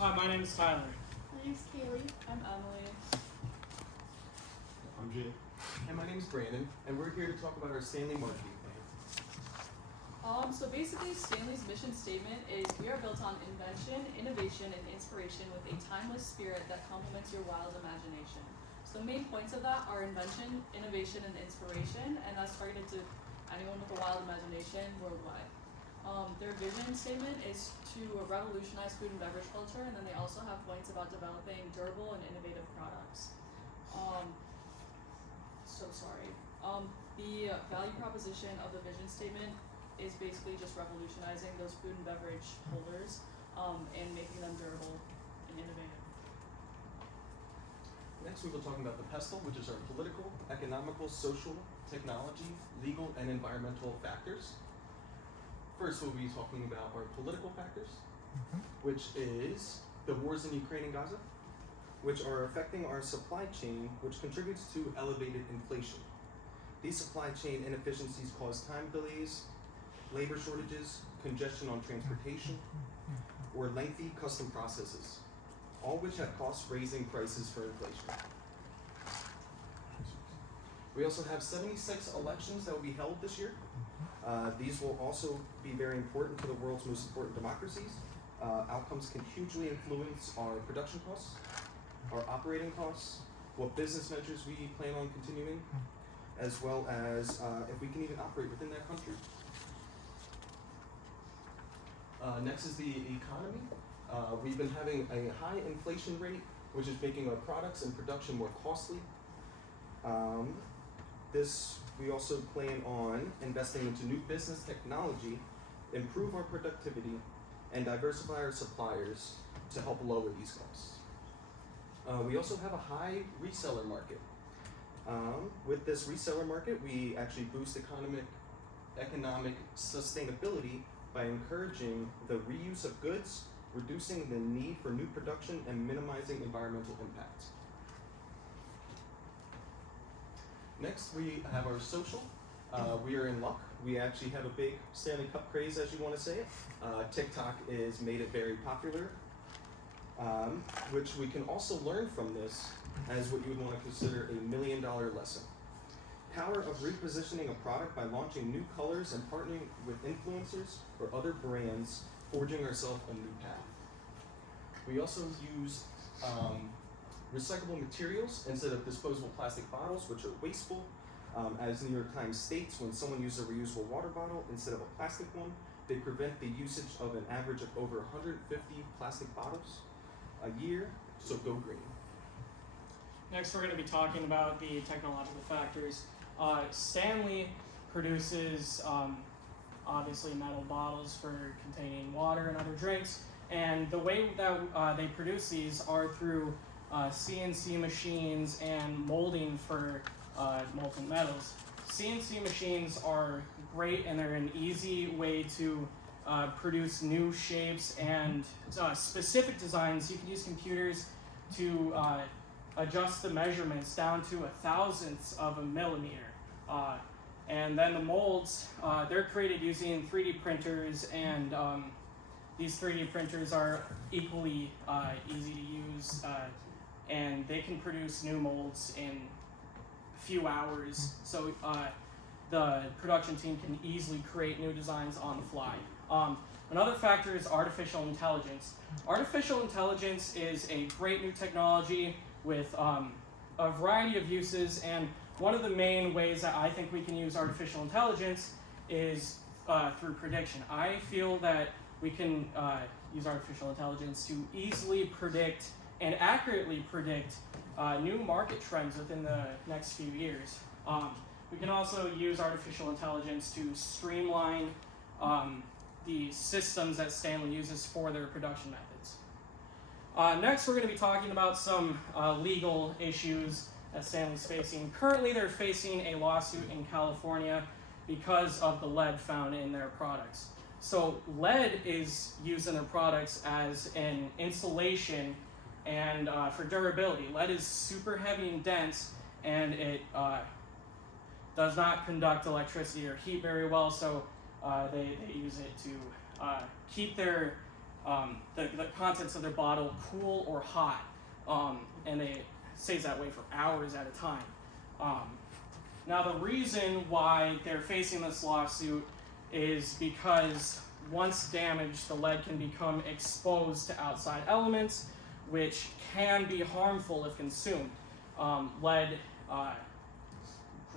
Hi, my name is Tyler. My name's Kaylee. I'm Emily. I'm Jay. And my name is Brandon, and we're here to talk about our Stanley marketing plan. So basically, Stanley's mission statement is we are built on invention, innovation, and inspiration with a timeless spirit that complements your wild imagination. So the main points of that are invention, innovation, and inspiration, and that's targeted to anyone with a wild imagination worldwide. Their vision statement is to revolutionize food and beverage culture, and then they also have points about developing durable and innovative products. The value proposition of the vision statement is basically just revolutionizing those food and beverage holders and making them durable and innovative. Next, we will talk about the PESTLE, which is our political, economical, social, technology, legal, and environmental factors. First, we'll be talking about our political factors, which is the wars in Ukraine and Gaza, which are affecting our supply chain, which contributes to elevated inflation. These supply chain inefficiencies cause time delays, labor shortages, congestion on transportation, or lengthy custom processes, all which have costs raising prices for inflation. We also have 76 elections that will be held this year. These will also be very important to the world's most important democracies. Outcomes can hugely influence our production costs, our operating costs, what business ventures we plan on continuing, as well as if we can even operate within that country. Next is the economy. We've been having a high inflation rate, which is making our products and production more costly. We also plan on investing into new business technology, improve our productivity, and diversify our suppliers to help lower these costs. We also have a high reseller market. With this reseller market, we actually boost economic sustainability by encouraging the reuse of goods, reducing the need for new production, and minimizing environmental impact. Next, we have our social. We are in luck. We actually have a big Stanley Cup craze, as you want to say it. TikTok has made it very popular, which we can also learn from this as what you would want to consider a $1 million lesson. Power of repositioning a product by launching new colors and partnering with influencers or other brands, forging ourselves a new path. We also use recyclable materials instead of disposable plastic bottles, which are wasteful. As New York Times states, when someone uses a reusable water bottle instead of a plastic one, they prevent the usage of an average of over 150 plastic bottles a year, so go green. Next, we're going to be talking about the technological factors. Stanley produces obviously metal bottles for containing water and other drinks, and the way that they produce these are through CNC machines and molding for molten metals. CNC machines are great, and they're an easy way to produce new shapes and specific designs. You can use computers to adjust the measurements down to 1/1000th of a millimeter. And then the molds, they're created using 3D printers, and these 3D printers are equally easy to use, and they can produce new molds in a few hours. So the production team can easily create new designs on the fly. Another factor is artificial intelligence. Artificial intelligence is a great new technology with a variety of uses, and one of the main ways that I think we can use artificial intelligence is through prediction. I feel that we can use artificial intelligence to easily predict and accurately predict new market trends within the next few years. We can also use artificial intelligence to streamline the systems that Stanley uses for their production methods. Next, we're going to be talking about some legal issues that Stanley's facing. Currently, they're facing a lawsuit in California because of the lead found in their products. So lead is used in their products as an insulation and for durability. Lead is super heavy and dense, and it does not conduct electricity or heat very well, so they use it to keep their the contents of their bottle cool or hot, and it stays that way for hours at a time. Now the reason why they're facing this lawsuit is because once damaged, the lead can become exposed to outside elements, which can be harmful if consumed. Lead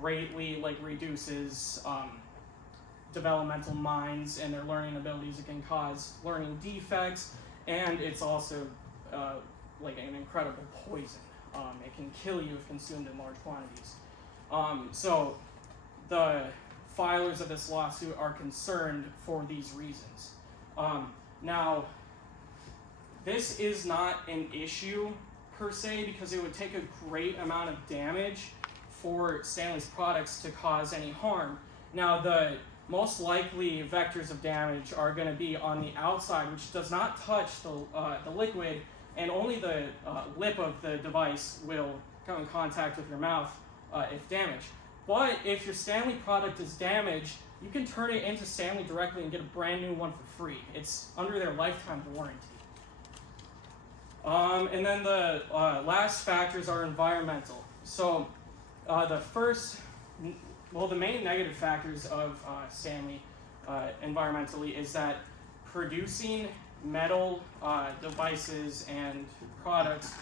greatly reduces developmental minds and their learning abilities. It can cause learning defects, and it's also an incredible poison. It can kill you if consumed in large quantities. So the filers of this lawsuit are concerned for these reasons. Now, this is not an issue per se because it would take a great amount of damage for Stanley's products to cause any harm. Now, the most likely vectors of damage are going to be on the outside, which does not touch the liquid, and only the lip of the device will come in contact with your mouth if damaged. But if your Stanley product is damaged, you can turn it into Stanley directly and get a brand new one for free. It's under their lifetime warranty. And then the last factors are environmental. So the main negative factors of Stanley environmentally is that producing metal devices and products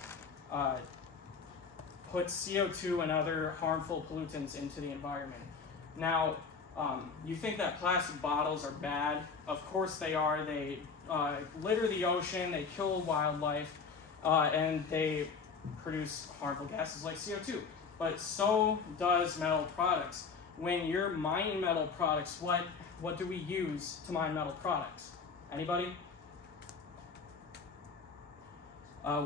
puts CO2 and other harmful pollutants into the environment. Now, you think that plastic bottles are bad. Of course they are. They litter the ocean, they kill wildlife, and they produce harmful gases like CO2. But so does metal products. When you're mining metal products, what do we use to mine metal products? Anybody?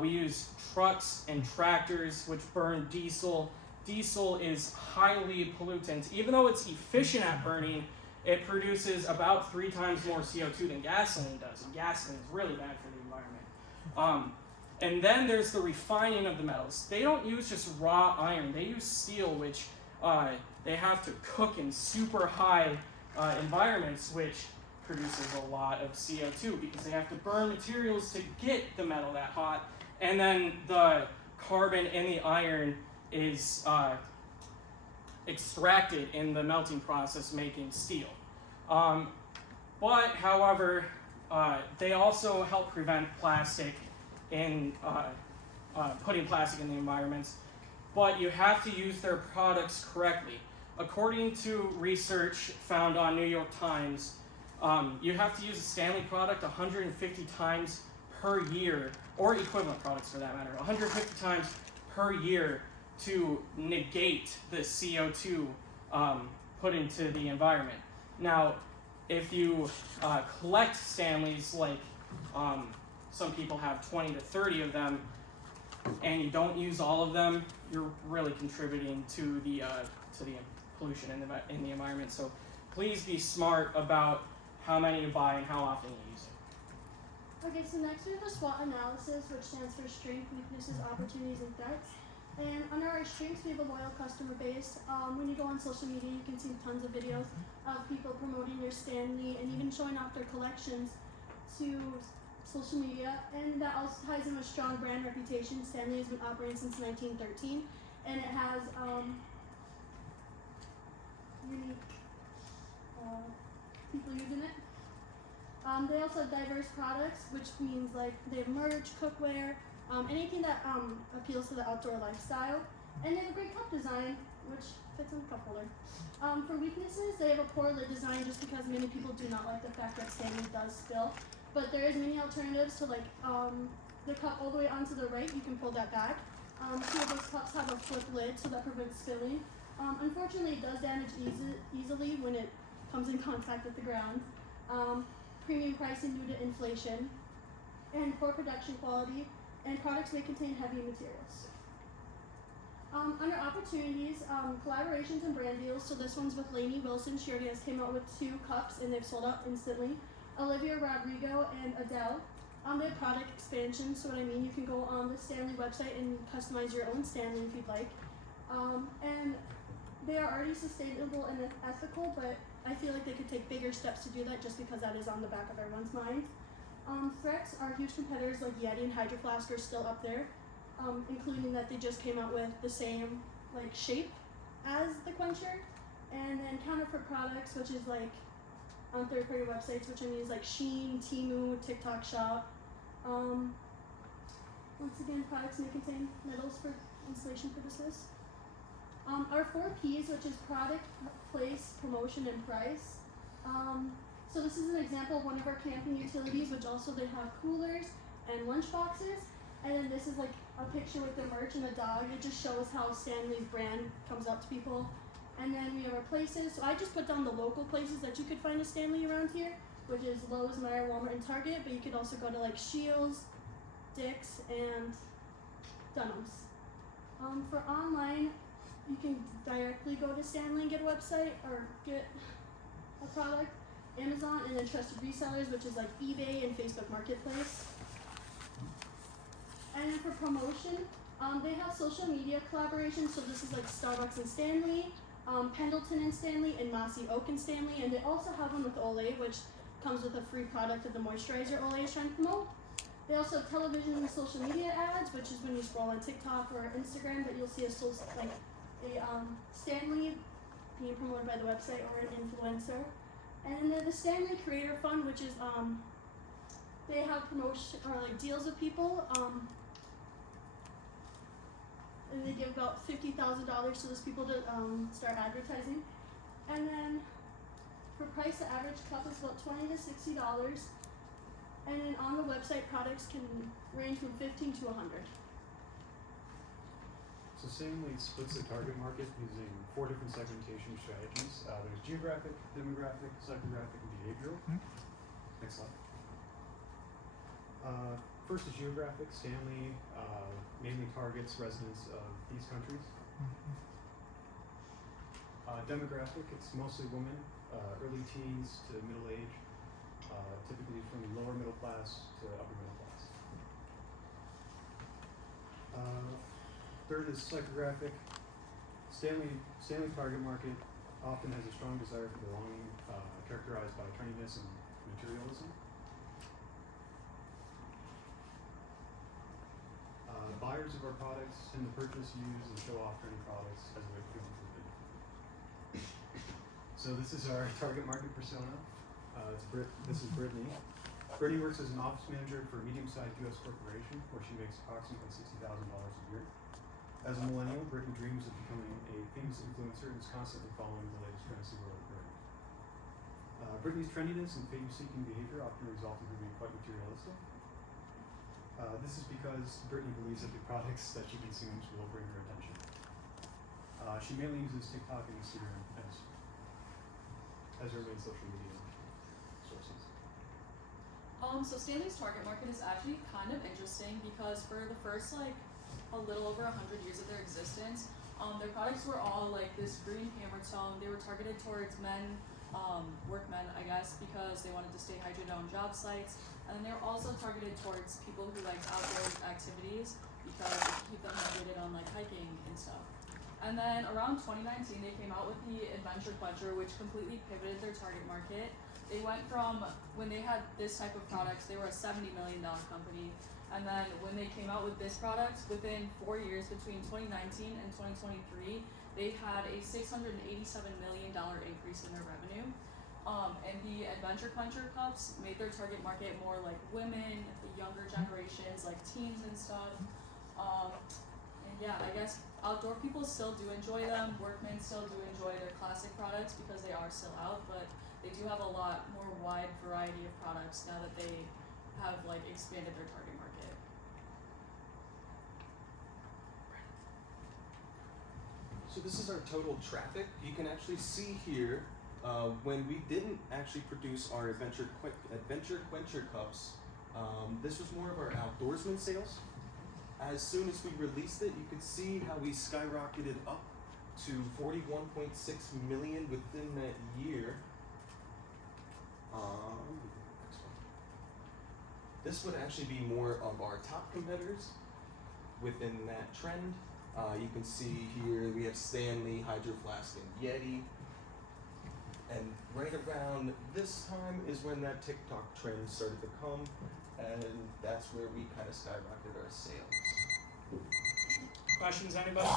We use trucks and tractors which burn diesel. Diesel is highly pollutant. Even though it's efficient at burning, it produces about 3 times more CO2 than gasoline does. And gasoline is really bad for the environment. And then there's the refining of the metals. They don't use just raw iron. They use steel, which they have to cook in super high environments, which produces a lot of CO2 because they have to burn materials to get the metal that hot. And then the carbon in the iron is extracted in the melting process, making steel. But, however, they also help prevent plastic in putting plastic in the environments. But you have to use their products correctly. According to research found on New York Times, you have to use a Stanley product 150 times per year, or equivalent products for that matter, 150 times per year to negate the CO2 put into the environment. Now, if you collect Stanleys, like some people have 20 to 30 of them, and you don't use all of them, you're really contributing to the pollution in the environment. So please be smart about how many you buy and how often you use it. Okay, so next we have a SWOT analysis, which stands for strengths, weaknesses, opportunities, and threats. And under our strengths, we have a loyal customer base. When you go on social media, you can see tons of videos of people promoting your Stanley and even showing off their collections to social media. And that also ties in with strong brand reputation. Stanley has been operating since 1913, and it has unique people using it. They also have diverse products, which means like they have merch, cookware, anything that appeals to the outdoor lifestyle. And they have a great cup design, which fits in a cup holder. For weaknesses, they have a poor lid design just because many people do not like the fact that Stanley does spill. But there is many alternatives to the cup all the way onto the right, you can pull that back. Two of those cups have a flip lid, so that prevents spilling. Unfortunately, it does damage easily when it comes in contact with the ground. Premium pricing due to inflation, and poor production quality, and products may contain heavy materials. Under opportunities, collaborations and brand deals, so this one's with Lainey Wilson. She already has came out with 2 cups and they've sold out instantly. Olivia Rodrigo and Adele. They have product expansion, so what I mean, you can go on the Stanley website and customize your own Stanley if you'd like. And they are already sustainable and ethical, but I feel like they could take bigger steps to do that just because that is on the back of everyone's mind. Threats are huge competitors like Yeti and Hydro Flask are still up there, including that they just came out with the same like shape as the Quencher. And then counterfeit products, which is like on third-party websites, which I mean is like Shein, Temu, TikTok Shop. Once again, products may contain metals for insulation purposes. Our 4 P's, which is product, place, promotion, and price. So this is an example of one of our camping utilities, which also they have coolers and lunch boxes. And then this is like a picture with the merch and the dog. It just shows how Stanley's brand comes up to people. And then we have our places. So I just put down the local places that you could find a Stanley around here, which is Lowe's, Meijer, Walmart, and Target. But you could also go to like Shields, Dick's, and Dunham's. For online, you can directly go to Stanley and get a website or get a product. Amazon, and then trusted resellers, which is like eBay and Facebook Marketplace. And then for promotion, they have social media collaborations. So this is like Starbucks and Stanley, Pendleton and Stanley, and Mossy Oak and Stanley. And they also have one with Olay, which comes with a free product of the moisturizer Olay is trying to promote. They also have television and social media ads, which is when you scroll on TikTok or Instagram, that you'll see a Stanley being promoted by the website or an influencer. And then the Stanley Creator Fund, which is they have promotion or like deals with people, and they give about $50,000 to those people to start advertising. And then for price, the average cup is about $20 to $60. And then on the website, products can range from 15 to 100. So Stanley splits the target market using 4 different segmentation strategies. There's geographic, demographic, psychographic, and behavioral. Next slide. First is geographic. Stanley mainly targets residents of these countries. Demographic, it's mostly women, early teens to middle age, typically from lower middle class to upper middle class. Third is psychographic. Stanley's target market often has a strong desire for belonging, characterized by trendiness and materialism. Buyers of our products tend to purchase, use, and show off trendy products as a way to feel included. So this is our target market persona. This is Brittany. Brittany works as an office manager for a medium-sized U.S. corporation where she makes approximately $60,000 a year. As a millennial, Brittany dreams of becoming a famous influencer and is constantly following the latest trends to grow her brand. Brittany's trendiness and fame-seeking behavior often result in her being quite materialistic. This is because Brittany believes that the products that she consumes will bring her attention. She mainly uses TikTok and Instagram as her main social media sources. So Stanley's target market is actually kind of interesting because for the first like a little over 100 years of their existence, their products were all like this green hammer tone. They were targeted towards men, workmen, I guess, because they wanted to stay hydrated on job sites. And then they were also targeted towards people who liked outdoor activities because it could keep them hydrated on like hiking and stuff. And then around 2019, they came out with the Adventure Quencher, which completely pivoted their target market. They went from, when they had this type of products, they were a $70 million company. And then when they came out with this product, within 4 years, between 2019 and 2023, they had a $687 million increase in their revenue. And the Adventure Quencher cups made their target market more like women, the younger generations, like teens and stuff. And yeah, I guess outdoor people still do enjoy them. Workmen still do enjoy their classic products because they are still out, but they do have a lot more wide variety of products now that they have like expanded their target market. So this is our total traffic. You can actually see here when we didn't actually produce our Adventure Quencher cups. This was more of our outdoorsman sales. As soon as we released it, you could see how we skyrocketed up to 41.6 million within that year. This would actually be more of our top competitors within that trend. You can see here we have Stanley, Hydro Flask, and Yeti. And right around this time is when that TikTok trend started to come. and that's where we kind of skyrocketed our sales. Questions, anybody?